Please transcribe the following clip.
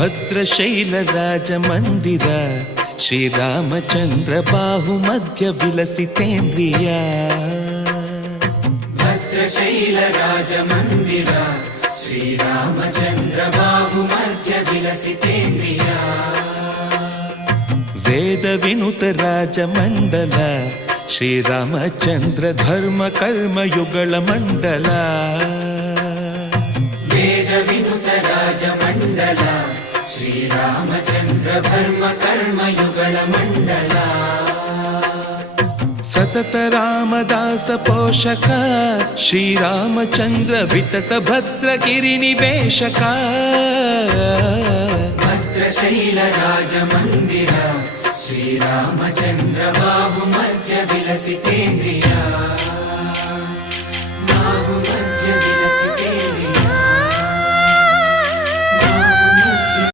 ಭದ್ರಶೈಲ ರಾಜ ಮಂದಿರ ಶ್ರೀರಾಮಚಂದ್ರ ಬಾಹು ಮಧ್ಯ ವಿಲಸಿತೇಂದ್ರಿಯ ಭದ್ರಶೈಲ ರಾಜ ಮಂದಿರ ಶ್ರೀರಾಮಚಂದ್ರ ಬಾಹು ಮಧ್ಯ ವಿಲಸಿತೇಂದ್ರಿಯ ವೇದ ವಿನುತ ರಾಜ ಮಂಡಲ ಶ್ರೀರಾಮಚಂದ್ರ ಧರ್ಮ ಕರ್ಮ ಯುಗಳ ಮಂಡಲ ವೇದ ವಿನುತ ರಾಜ ಮಂಡಲ ಶ್ರೀರಾಮಚಂದ್ರ ಧರ್ಮ ಕರ್ಮ ಯುಗಳ ಮಂಡಲ ಸತತ ರಾಮದಾಸ ಪೋಷಕ ಶ್ರೀರಾಮಚಂದ್ರ ವಿತತ ಭದ್ರಗಿರಿ ನಿವೇಶಕ ಭದ್ರಶೈಲ ರಾಜ ಮಂದಿರ ಶ್ರೀರಾಮಚಂದ್ರ ಬಾಹು ಮಧ್ಯ ವಿಲಸಿತೇಂದ್ರಿಯ